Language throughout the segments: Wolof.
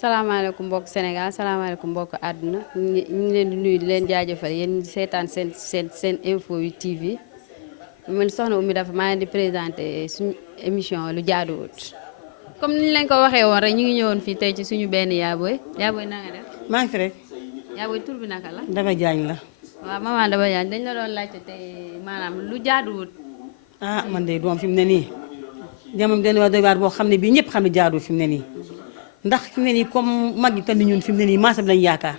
salaamaaleykum mbokk Sénégal salaamaaleykum mbokk àdduna ñu ngi leen di nuyu di leen jaajëfal yéen seetaan seen info yu TV man soxna Oumy dafa maa ngi di présenté suñu émission lu jaaduwut comme ni ñu leen ko waxee woon rek ñu ngi ñëwoon fii tey ci suñu benn yaaboy yaaboy na nga def. maa ngi fi rek. yaaboy tur bi naka la. Daba Jaañ la. waaw maman Daba Jaañ dañ la doon laajte tey maanaam lu jaaduwut. Man de doom fi mu ne nii jamono dañu war doy waar boo xam ne bii ñëpp xam ne jaaduwut fi mu ne nii ndax fi mu ne nii comme mag yi tamit ñun fi mu ne nii maasa bi lañ yaakaar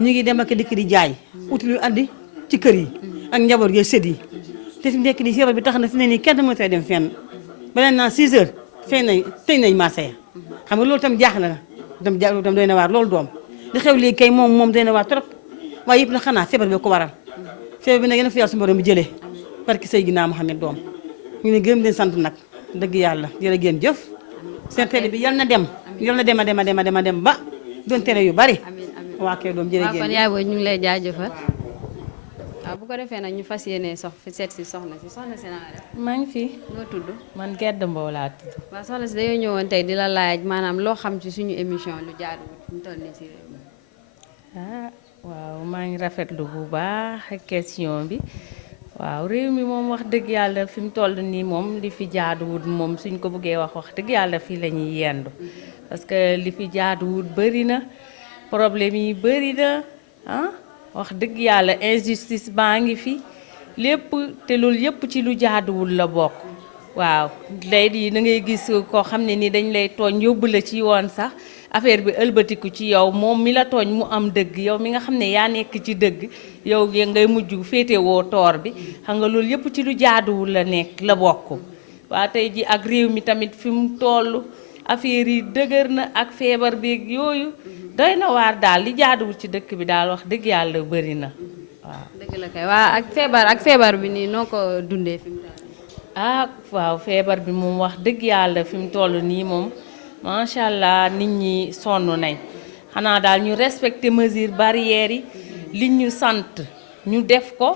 ñu ngi dem ak dikk di jaay uti lu andi ci kër yi ak njaboot gi sët yi te fi mu nekk nii feebar bi tax na fi mu ne nii kenn mënut a dem fenn beneen naa 6 heures fay nañ tëj nañ marché ya xam nga loolu tam jaaxle na tam doy na waar loolu doom li xew léegi kay moom doy na waar trop waaye yëpp na xanaa feebar bi ko waral feebar bi nag yéen a fi yàlla su borom bi jëlee parce que Seydina Mohamed doom ñu ne gërëm leen sant nag dëgg yàlla jërë ngeen jëf seen télé bi yal na dem a dem ba doon télé yu bari waa kay doom jërë ngeen kon yaay booy ñu ngi lay jaajëfal waaw bu ko defee nag ñu fas yéene seet si soxna si naa def. maa ngi fi. noo tudd. man Gedd Mbow laa tudd. waaw soxna si dañoo ñëwoon tey di la laaj maanaam loo xam ci suñu émission lu jaaduwut ñu toll nii si réew mi. waaw maa ngi rafetlu bu baax question bi waaw réew mi moom wax dëgg yàlla fi mu toll nii moom li fi jaaduwut moom suñ ko bëggee wax dëgg yàlla fii la ñuy yendu parce que li fi jaaduwut bëri na problème yi bëri na wax dëgg yàlla injustice baa ngi fi lépp te loolu yëpp ci lu jaaduwul la bokk waaw léegi da ngay gis koo xam ne ni dañ lay tooñ yóbbu la ci yoon sax affaire bi ëlbatiku ci yow moom mi la tooñ mu am dëgg yow mi nga xam ne yaa nekk ci dëgg yow ngay mujj féetewoo toor bi xam nga loolu yëpp ci lu jaaduwul la nekk la bokk waa tey ji ak réew mi tamit fi mu toll affaire yi dëgër na ak feebar beeg yooyu doy na waar daal li jaaduwul ci dëkk bi daal wax dëgg yàlla bëri na waaw. dëgg la kay waa ak feebar bi nii noo ko dundee fi mu toll. waaw feebar bi moom wax dëgg yàlla fi mu toll nii moom macha allah nit ñi sonn nañ xanaa daal ñu respecter mesures barrières yi liñ ñu sant ñu def ko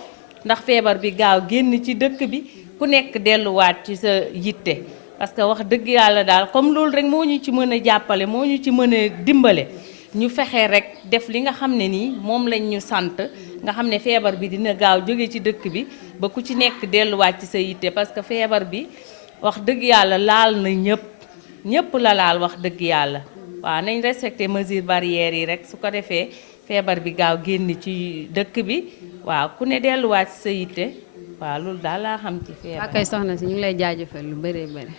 ndax feebar bi gaaw génn ci dëkk bi ku nekk delluwaat ci sa yitte. parce que wax dëgg yàlla daal comme loolu rek moo ñu ci mën a jàppale moo ñu ci mën a dimbale ñu fexe rek def li nga xam ne nii moom lañ ñu sant nga xam ne feebar bi dina gaaw jóge ci dëkk bi ba ku ci nekk delluwaat ci sa yitte parce que feebar bi wax dëgg yàlla laal na ñëpp la laal wax dëgg yàlla waaw nañ respecté mesures barrières yi rek su ko defee feebar bi gaaw génn ci dëkk bi waaw ku ne delluwaat ci sa yitte waaw loolu daal laa xam ci feebar. waa kay soxna si ñu ngi lay jaajëfal lu bëree bëri.